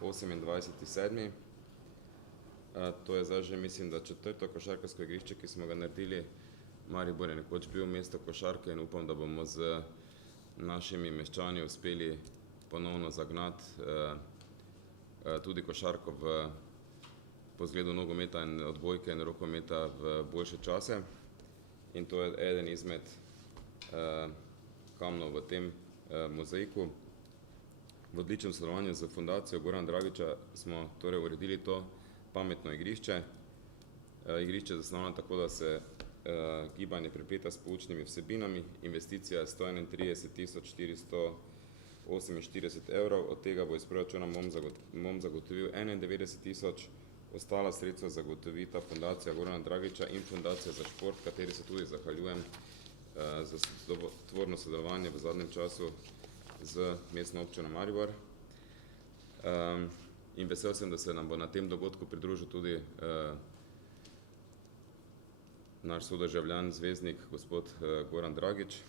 28.7. To je zdaj že, mislim, da četrto košarkarsko igrišče, ki smo ga naredili. Maribor je nekoč bil mesto košarke in upam, da bomo z našimi meščani uspeli ponovno zagnati tudi košarko po zgledu nogometa in odbojke in rokometa v boljše čase. In to je eden izmed kamnov v tem mozaiku. V odličnem sodelovanju z Fundacijo Goran Dragiča smo torej uredili to pametno igrišče. Igrišče je zasnovano tako, da se gibanje prepleta s poučnimi vsebinami. Investicija je 131.448 evrov, od tega bo iz proračuna MOM zagotovil 91.000, ostala sredstva zagotovi ta Fundacija Gorana Dragiča in Fundacija za šport, kateri se tudi zahvaljujem za tvorno sodelovanje v zadnjem času z mestno občino Maribor. In vesel sem, da se nam bo na tem dogodku pridružil tudi naš sodržavljan, zvezdnik, gospod Goran Dragič.